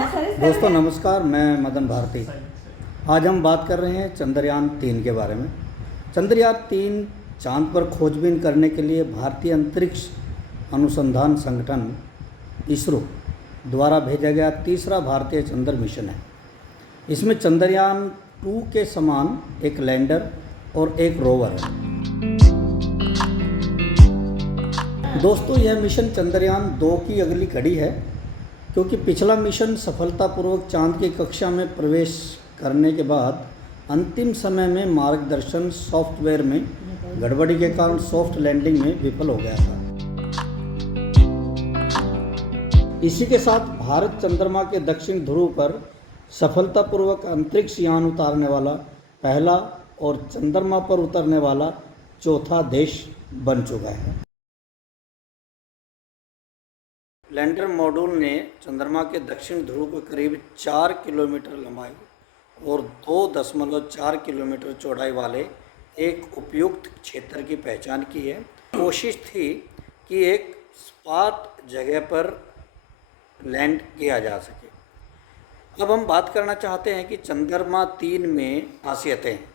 दोस्तों नमस्कार, मैं मदन भारती। आज हम बात कर रहे हैं चंद्रयान 3 के बारे में। चंद्रयान 3 चांद पर खोजबीन करने के लिए भारतीय अंतरिक्ष अनुसंधान संगठन इसरो द्वारा भेजा गया तीसरा भारतीय चंद्र मिशन है। इसमें चंद्रयान 2 के समान एक लैंडर और एक रोवर है। दोस्तों, यह मिशन चंद्रयान 2 की अगली कड़ी है, क्योंकि पिछला मिशन सफलतापूर्वक चांद की कक्षा में प्रवेश करने के बाद अंतिम समय में मार्गदर्शन सॉफ्टवेयर में गड़बड़ी के कारण सॉफ्ट लैंडिंग में विफल हो गया था। इसी के साथ भारत चंद्रमा के दक्षिण ध्रुव पर सफलतापूर्वक अंतरिक्ष यान उतारने वाला पहला और चंद्रमा पर उतरने वाला चौथा देश बन चुका है। लैंडर मॉड्यूल ने चंद्रमा के दक्षिण ध्रुव पर करीब 4 किलोमीटर लंबाई और 2.4 किलोमीटर चौड़ाई वाले एक उपयुक्त क्षेत्र की पहचान की है। कोशिश थी कि एक सपाट जगह पर लैंड किया जा सके। अब हम बात करना चाहते हैं कि चंद्रमा 3 में खासियतें हैं।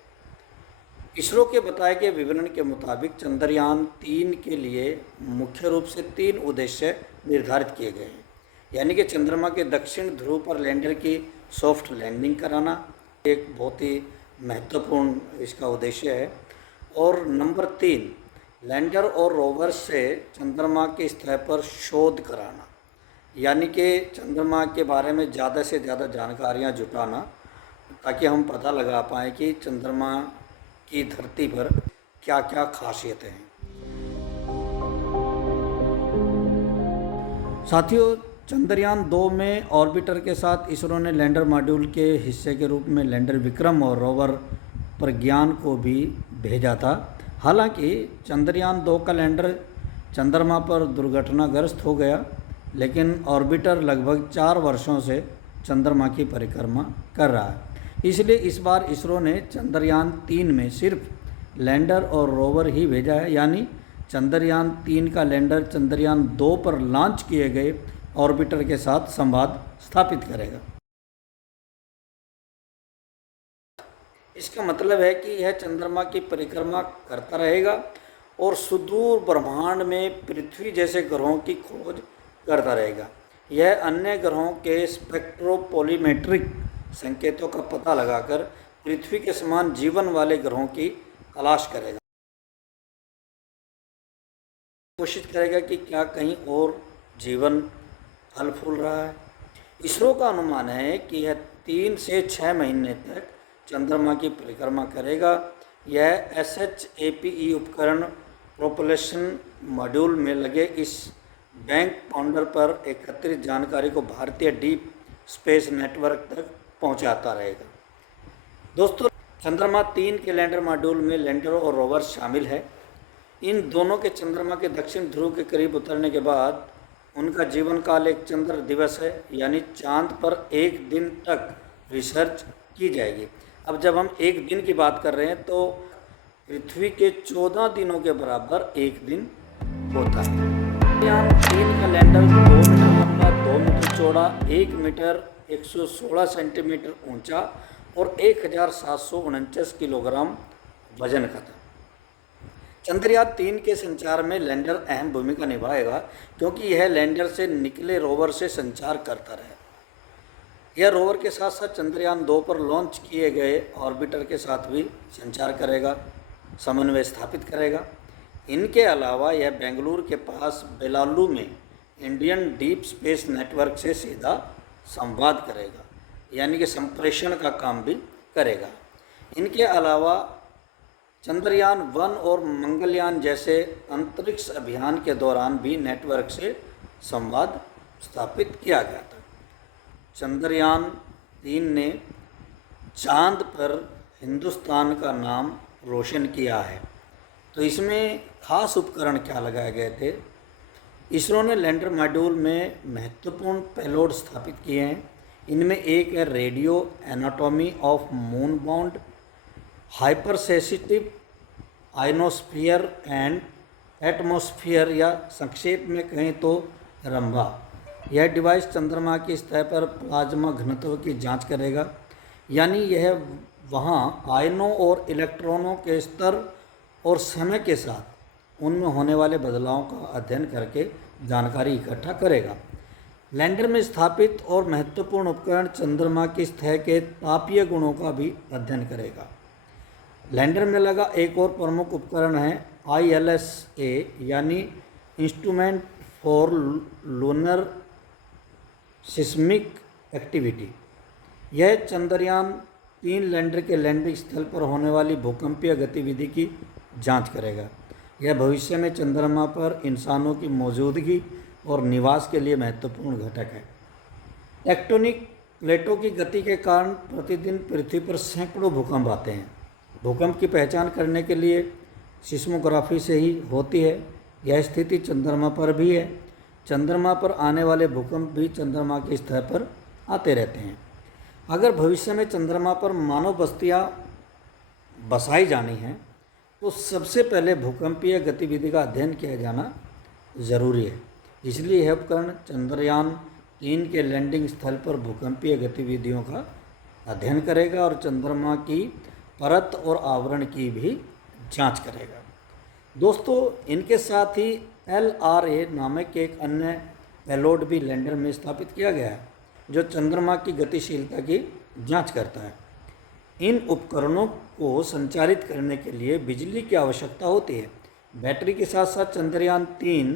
इसरो के बताए गए विवरण के मुताबिक चंद्रयान 3 के लिए मुख्य रूप से 3 उद्देश्य निर्धारित किए गए हैं, यानी कि चंद्रमा के दक्षिण ध्रुव पर लैंडर की सॉफ्ट लैंडिंग कराना एक बहुत ही महत्वपूर्ण इसका उद्देश्य है। और नंबर 3, लैंडर और रोवर से चंद्रमा की सतह पर शोध कराना, यानी कि चंद्रमा के बारे में ज़्यादा से ज़्यादा जानकारियाँ जुटाना, ताकि हम पता लगा पाएँ कि चंद्रमा की धरती पर क्या क्या खासियतें हैं। साथियों, चंद्रयान 2 में ऑर्बिटर के साथ इसरो ने लैंडर मॉड्यूल के हिस्से के रूप में लैंडर विक्रम और रोवर प्रज्ञान को भी भेजा था। हालांकि चंद्रयान 2 का लैंडर चंद्रमा पर दुर्घटनाग्रस्त हो गया, लेकिन ऑर्बिटर लगभग 4 वर्षों से चंद्रमा की परिक्रमा कर रहा है। इसलिए इस बार इसरो ने चंद्रयान 3 में सिर्फ लैंडर और रोवर ही भेजा है, यानी चंद्रयान 3 का लैंडर चंद्रयान 2 पर लॉन्च किए गए ऑर्बिटर के साथ संवाद स्थापित करेगा। इसका मतलब है कि यह चंद्रमा की परिक्रमा करता रहेगा और सुदूर ब्रह्मांड में पृथ्वी जैसे ग्रहों की खोज करता रहेगा। यह अन्य ग्रहों के स्पेक्ट्रोपोलीमेट्रिक संकेतों का पता लगाकर पृथ्वी के समान जीवन वाले ग्रहों की तलाश करेगा। कोशिश करेगा कि क्या कहीं और जीवन फल फूल रहा है। इसरो का अनुमान है कि यह 3 से 6 महीने तक चंद्रमा की परिक्रमा करेगा। यह SHAPE उपकरण प्रोपल्शन मॉड्यूल में लगे इस बैंक पाउंडर पर एकत्रित जानकारी को भारतीय डीप स्पेस नेटवर्क तक पहुंचाता रहेगा। दोस्तों, चंद्रमा 3 के लैंडर मॉड्यूल में लैंडर और रोवर शामिल है। इन दोनों के चंद्रमा के दक्षिण ध्रुव के करीब उतरने के बाद उनका जीवन काल एक चंद्र दिवस है, यानी चांद पर 1 दिन तक रिसर्च की जाएगी। अब जब हम 1 दिन की बात कर रहे हैं तो पृथ्वी के 14 दिनों के बराबर 1 दिन होता है। चंद्रयान 3 का लैंडर 2 मीटर लंबा, 2 मीटर चौड़ा, 1 मीटर 116 सेंटीमीटर ऊंचा और 1749 किलोग्राम वजन का था। चंद्रयान 3 के संचार में लैंडर अहम भूमिका निभाएगा, क्योंकि यह लैंडर से निकले रोवर से संचार करता रहे। यह रोवर के साथ साथ चंद्रयान 2 पर लॉन्च किए गए ऑर्बिटर के साथ भी संचार करेगा, समन्वय स्थापित करेगा। इनके अलावा यह बेंगलुरु के पास बेलालू में इंडियन डीप स्पेस नेटवर्क से सीधा संवाद करेगा, यानी कि संप्रेषण का काम भी करेगा। इनके अलावा चंद्रयान 1 और मंगलयान जैसे अंतरिक्ष अभियान के दौरान भी नेटवर्क से संवाद स्थापित किया गया था। चंद्रयान 3 ने चांद पर हिंदुस्तान का नाम रोशन किया है। तो इसमें खास उपकरण क्या लगाए गए थे? इसरो ने लैंडर मॉड्यूल में महत्वपूर्ण पेलोड स्थापित किए हैं। इनमें एक है radio anatomy of moon bound hypersensitive ionosphere and atmosphere, या संक्षेप में कहें तो रंभा। यह डिवाइस चंद्रमा की सतह पर प्लाज्मा घनत्व की जांच करेगा, यानी यह वहां आयनों और इलेक्ट्रॉनों के स्तर और समय के साथ उनमें होने वाले बदलावों का अध्ययन करके जानकारी इकट्ठा करेगा। लैंडर में स्थापित और महत्वपूर्ण उपकरण चंद्रमा की सतह के तापीय गुणों का भी अध्ययन करेगा। लैंडर में लगा एक और प्रमुख उपकरण है ILSA, यानी instrument for lunar seismic activity. यह चंद्रयान-3 लैंडर के लैंडिंग स्थल पर होने वाली भूकंपीय गतिविधि की जांच करेगा। यह भविष्य में चंद्रमा पर इंसानों की मौजूदगी और निवास के लिए महत्वपूर्ण घटक है। टेक्टोनिक प्लेटों की गति के कारण प्रतिदिन पृथ्वी पर सैकड़ों भूकंप आते हैं। भूकंप की पहचान करने के लिए सिस्मोग्राफी से ही होती है। यह स्थिति चंद्रमा पर भी है। चंद्रमा पर आने वाले भूकंप भी चंद्रमा की सतह पर आते रहते हैं। अगर भविष्य में चंद्रमा पर मानव बस्तियां बसाई जानी हैं तो सबसे पहले भूकंपीय गतिविधि का अध्ययन किया जाना जरूरी है। इसलिए यह उपकरण चंद्रयान-3 के लैंडिंग स्थल पर भूकंपीय गतिविधियों का अध्ययन करेगा और चंद्रमा की परत और आवरण की भी जांच करेगा। दोस्तों, इनके साथ ही LRA नामक एक अन्य पेलोड भी लैंडर में स्थापित किया गया है, जो चंद्रमा की गतिशीलता की जांच करता है। इन उपकरणों को संचालित करने के लिए बिजली की आवश्यकता होती है। बैटरी के साथ साथ चंद्रयान-3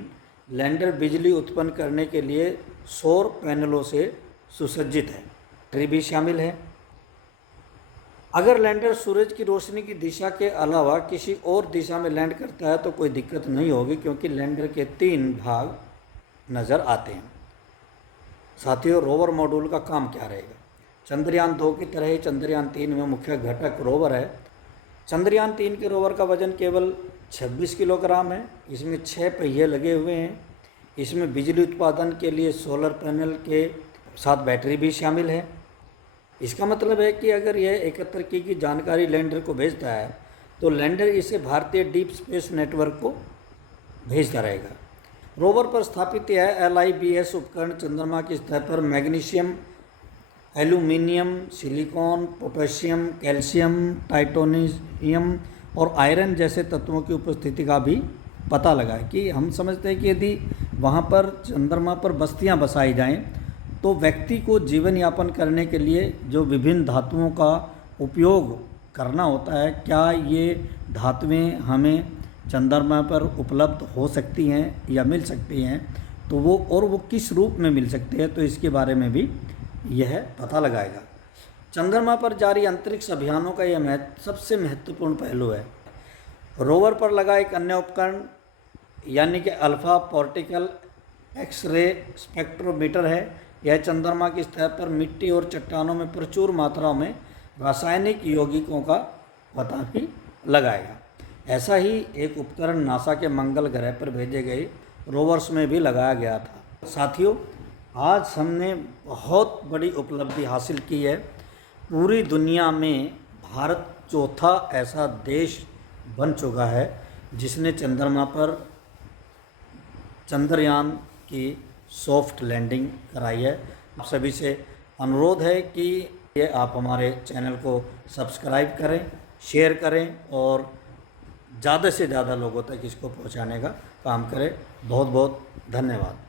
लैंडर बिजली उत्पन्न करने के लिए सौर पैनलों से सुसज्जित है। बैटरी भी शामिल है। अगर लैंडर सूरज की रोशनी की दिशा के अलावा किसी और दिशा में लैंड करता है तो कोई दिक्कत नहीं होगी, क्योंकि लैंडर के 3 भाग नज़र आते हैं। साथियों, रोवर मॉड्यूल का काम क्या रहेगा? चंद्रयान-2 की तरह ही चंद्रयान-3 में मुख्य घटक रोवर है। चंद्रयान-3 के रोवर का वजन केवल 26 किलोग्राम है। इसमें 6 पहिए लगे हुए हैं। इसमें बिजली उत्पादन के लिए सोलर पैनल के साथ बैटरी भी शामिल है। इसका मतलब है कि अगर यह एकत्र की गई जानकारी लैंडर को भेजता है तो लैंडर इसे भारतीय डीप स्पेस नेटवर्क को भेजता रहेगा। रोवर पर स्थापित यह LIBS उपकरण चंद्रमा की सतह पर magnesium, aluminium, silicon, potassium, calcium, titanium और आयरन जैसे तत्वों की उपस्थिति का भी पता लगाए। कि हम समझते हैं कि यदि वहाँ पर चंद्रमा पर बस्तियाँ बसाई जाएं तो व्यक्ति को जीवन यापन करने के लिए जो विभिन्न धातुओं का उपयोग करना होता है, क्या ये धातुएं हमें चंद्रमा पर उपलब्ध हो सकती हैं या मिल सकती हैं, तो वो किस रूप में मिल सकती है, तो इसके बारे में भी यह पता लगाएगा। चंद्रमा पर जारी अंतरिक्ष अभियानों का यह सबसे महत्वपूर्ण पहलू है। रोवर पर लगा एक अन्य उपकरण यानी कि अल्फा पार्टिकल एक्स-रे स्पेक्ट्रोमीटर है। यह चंद्रमा की सतह पर मिट्टी और चट्टानों में प्रचुर मात्रा में रासायनिक यौगिकों का पता भी लगाएगा। ऐसा ही एक उपकरण नासा के मंगल ग्रह पर भेजे गए रोवर्स में भी लगाया गया था। साथियों, आज हमने बहुत बड़ी उपलब्धि हासिल की है। पूरी दुनिया में भारत चौथा ऐसा देश बन चुका है जिसने चंद्रमा पर चंद्रयान की सॉफ्ट लैंडिंग कराई है। आप सभी से अनुरोध है कि ये आप हमारे चैनल को सब्सक्राइब करें, शेयर करें और ज़्यादा से ज़्यादा लोगों तक इसको पहुंचाने का काम करें। बहुत बहुत धन्यवाद।